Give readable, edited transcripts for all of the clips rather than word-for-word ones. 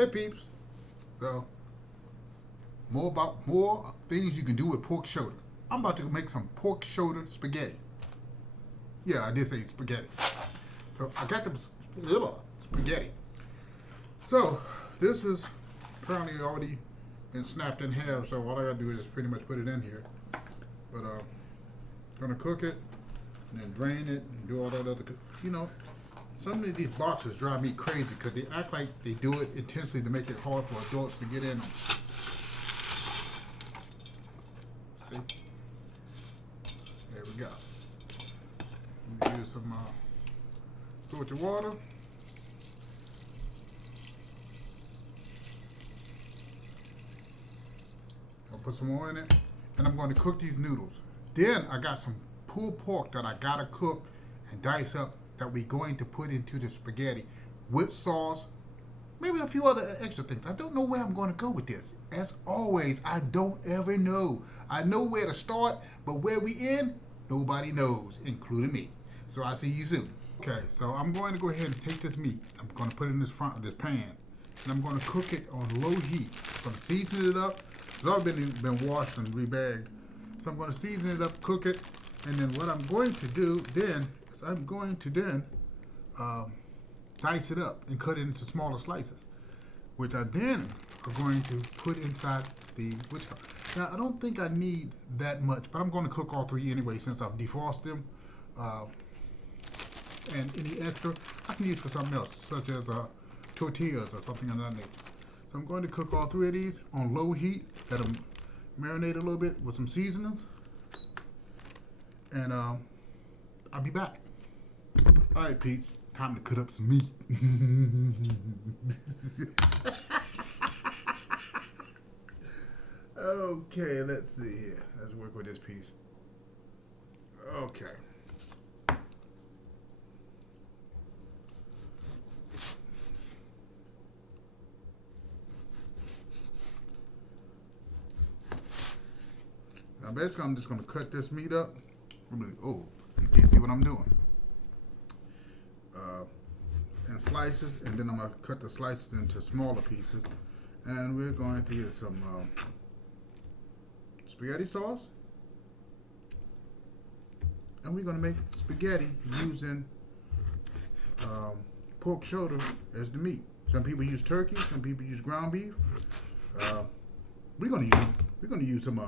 Hey peeps. So more things you can do with pork shoulder. I'm about to make some pork shoulder spaghetti. Yeah, I did say spaghetti. So I got the spaghetti. So this is apparently already been snapped in half. So all I gotta do is pretty much put it in here. But gonna cook it and then drain it and do all that other. You know, some of these boxes drive me crazy because they act like they do it intentionally to make it hard for adults to get in them. See? There we go. We use some filtered water. I'll put some more in it, and I'm going to cook these noodles. Then I got some pulled pork that I gotta cook and dice up that we're going to put into the spaghetti with sauce, maybe a few other extra things. I don't know where I'm going to go with this. As always, I don't ever know. I know where to start, but where we end, nobody knows, including me. So I'll see you soon. Okay, so I'm going to go ahead and take this meat. I'm going to put it in this front of this pan, and I'm going to cook it on low heat. I'm going to season it up. It's already been washed and rebagged. So I'm going to season it up, cook it, and then what I'm going to do then is I'm going to then dice it up and cut it into smaller slices, which I then are going to put inside the which. Now I don't think I need that much, but I'm going to cook all three anyway since I've defrosted them. And any extra I can use for something else, such as tortillas or something of that nature. So I'm going to cook all three of these on low heat. Let them marinate a little bit with some seasonings, and I'll be back. All right, Pete. Time to cut up some meat. Okay, let's see here. Let's work with this piece. Okay. Now basically I'm just going to cut this meat up. Oh, you can't see what I'm doing. In slices, and then I'm going to cut the slices into smaller pieces. And we're going to get some spaghetti sauce. And we're going to make spaghetti using pork shoulder as the meat. Some people use turkey, some people use ground beef. We're going to use some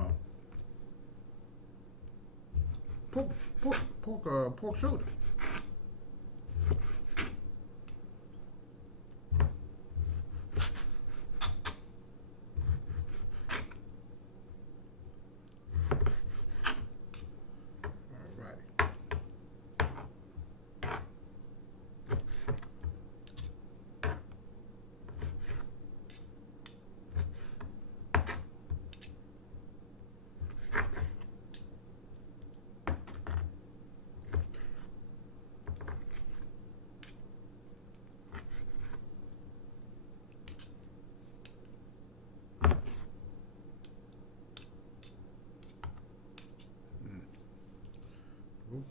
pork shoulder.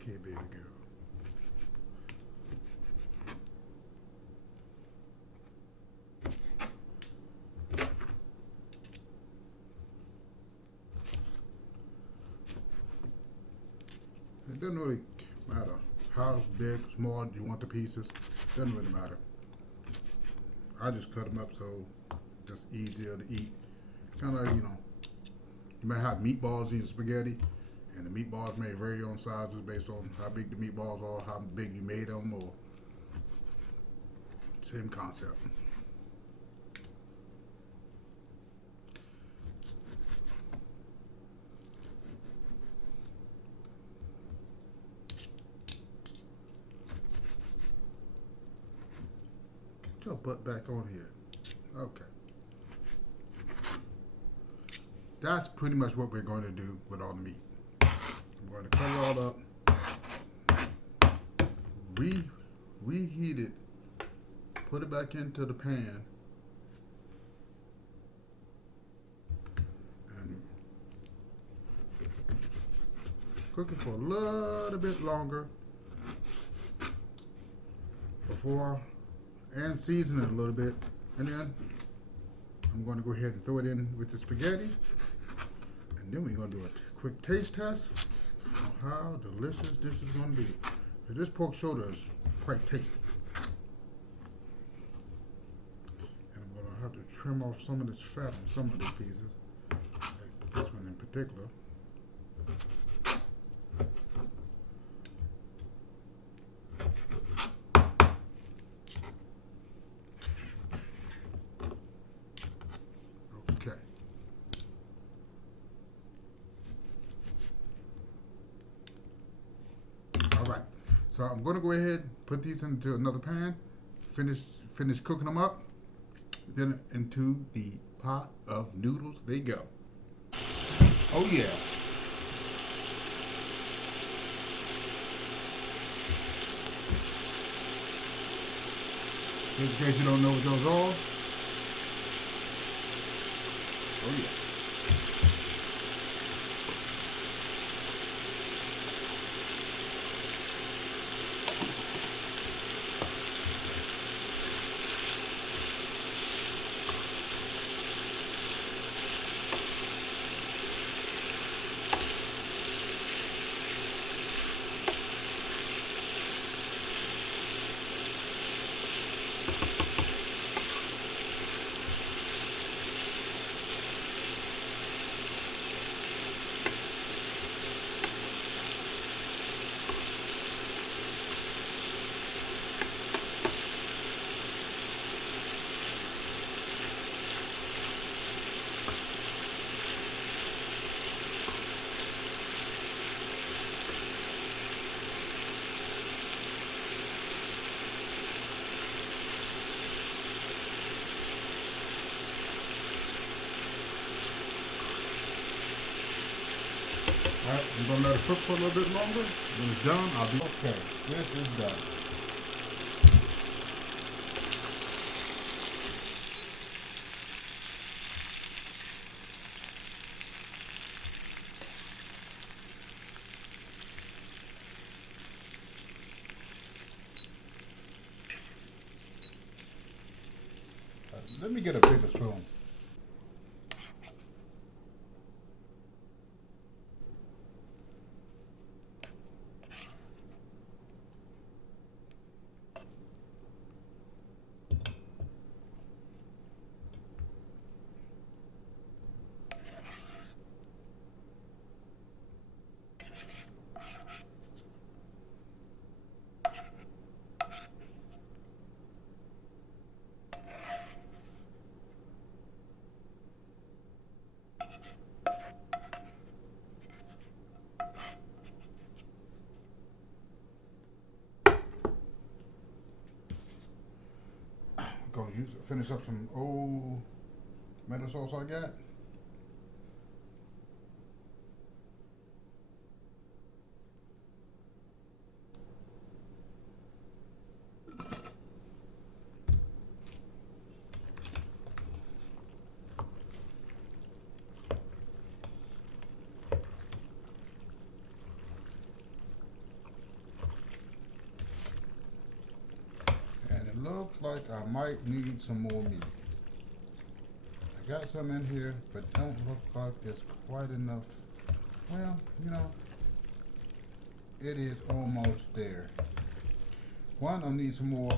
Okay, baby girl. It doesn't really matter how big, small you want the pieces. It doesn't really matter. I just cut them up so just easier to eat. Kind of like, you might have meatballs in your spaghetti, and the meatballs may vary on sizes based on how big the meatballs are, how big you made them, or same concept. Get your butt back on here. Okay. That's pretty much what we're going to do with all the meat. I'm going to cut it all up, reheat it, put it back into the pan, and cook it for a little bit longer before, and season it a little bit, and then I'm going to go ahead and throw it in with the spaghetti. And then we're going to do a quick taste test on how delicious this is going to be. This pork shoulder is quite tasty. And I'm going to have to trim off some of this fat on some of these pieces, like this one in particular. Okay. All right. So I'm going to go ahead, put these into another pan, finish cooking them up. Then into the pot of noodles they go. Oh yeah. Just in case you don't know what those are. Oh yeah. Alright, I'm gonna let it cook for a little bit longer. When it's done, I'll be okay. This is done. Let me get a bigger spoon. Go finish up some old tomato sauce I got. Looks like I might need some more meat. I got some in here, but don't look like it's quite enough. Well, you know, it is almost there. One, I need some more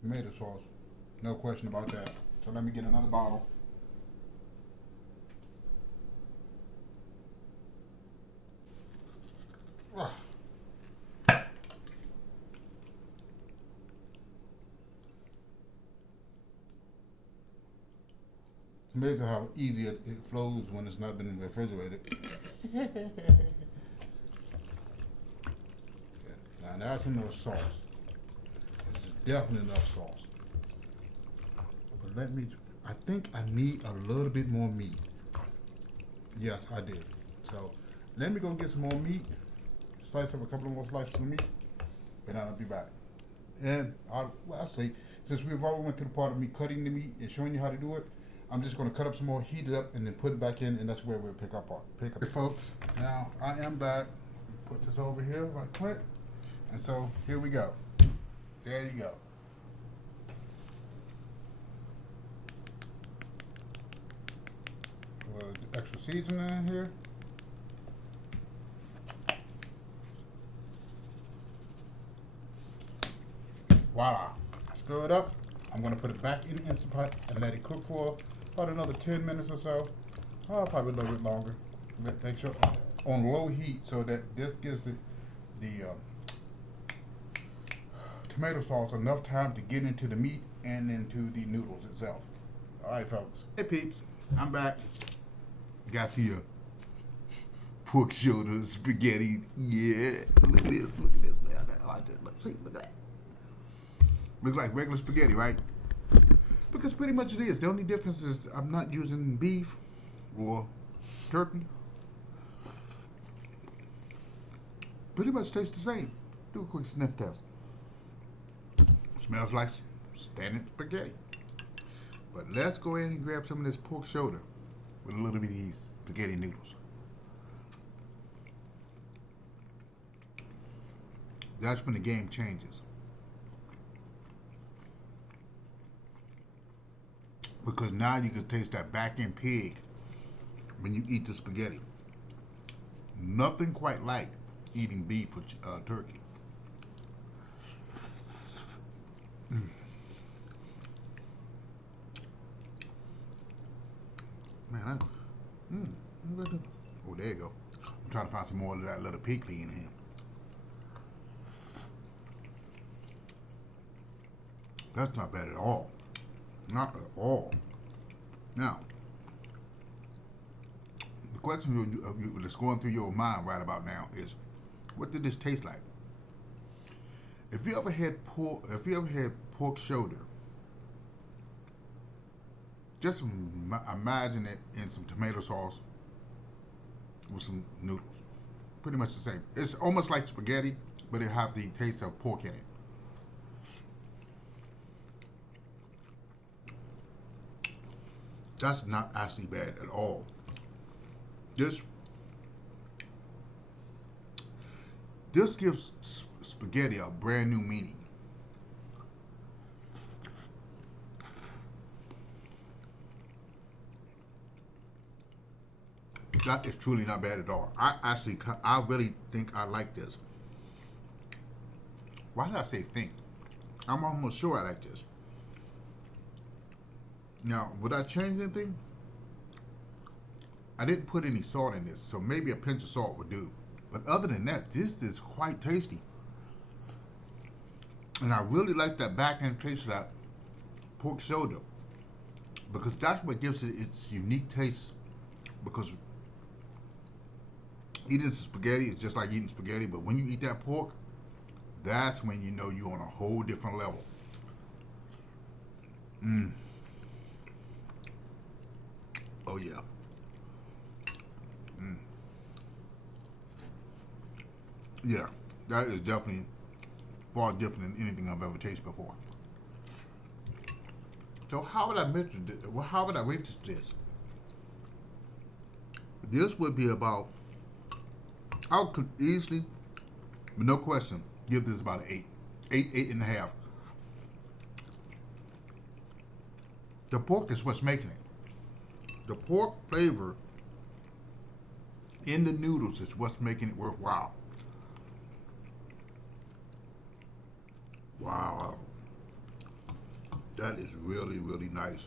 tomato sauce. No question about that. So let me get another bottle. It's amazing how easy it flows when it's not been refrigerated. Yeah. Now that's enough sauce. This is definitely enough sauce. But I think I need a little bit more meat. Yes, I did. So let me go get some more meat. Slice up a couple more slices of meat, and I'll be back. And I'll say, since we've already went through the part of me cutting the meat and showing you how to do it, I'm just going to cut up some more, heat it up, and then put it back in, and that's where we'll pick up. Hey folks, now I am back. Put this over here right quick, and so here we go. There you go. A little extra seasoning in here. Voila. Stir it up. I'm going to put it back in the Instant Pot and let it cook for about another 10 minutes or so. Oh, probably a little bit longer. Make sure on low heat so that this gives the tomato sauce enough time to get into the meat and into the noodles itself. All right, folks. Hey, peeps. I'm back. Got the pork shoulder spaghetti. Yeah. Look at this. Look at this. See, look at that. Looks like regular spaghetti, right? Because pretty much it is. The only difference is I'm not using beef or turkey. Pretty much tastes the same. Do a quick sniff test. Smells like standard spaghetti. But let's go ahead and grab some of this pork shoulder with a little bit of these spaghetti noodles. That's when the game changes. Because now you can taste that back end pig when you eat the spaghetti. Nothing quite like eating beef or turkey. Man, oh, there you go. I'm trying to find some more of that little pickly in here. That's not bad at all. Not at all. Now, the question that's going through your mind right about now is, what did this taste like? If you ever had pork shoulder, just imagine it in some tomato sauce with some noodles. Pretty much the same. It's almost like spaghetti, but it has the taste of pork in it. That's not actually bad at all. This gives spaghetti a brand new meaning. That is truly not bad at all. I really think I like this. Why did I say think? I'm almost sure I like this. Now, would I change anything? I didn't put any salt in this, so maybe a pinch of salt would do. But other than that, this is quite tasty. And I really like that back end taste of that pork shoulder, because that's what gives it its unique taste. Because eating spaghetti is just like eating spaghetti, but when you eat that pork, that's when you know you're on a whole different level. Oh yeah. Yeah, that is definitely far different than anything I've ever tasted before. So how would I measure this? How would I rate this? This would be about, I could easily, with no question, give this about an 8. 8.5. The pork is what's making it. The pork flavor in the noodles is what's making it worthwhile. Wow. That is really, really nice.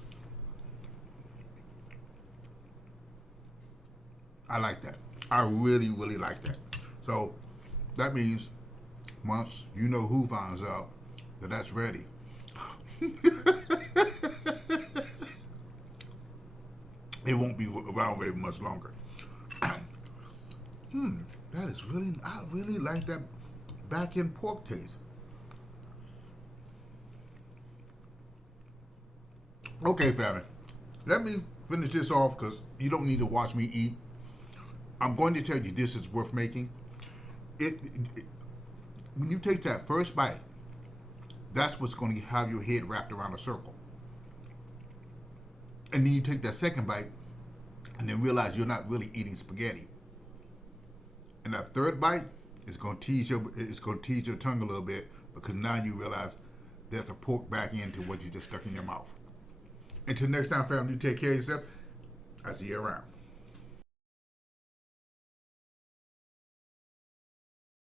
I like that. I really, really like that. So that means once you know who finds out that that's ready, it won't be around very much longer. That is really, I really like that back end pork taste. Okay, family, let me finish this off because you don't need to watch me eat. I'm going to tell you this is worth making. When you take that first bite, that's what's going to have your head wrapped around a circle. And then you take that second bite and then realize you're not really eating spaghetti. And that third bite is going to tease your tongue a little bit, because now you realize there's a pork back into what you just stuck in your mouth. Until next time, family, you take care of yourself. I'll see you around.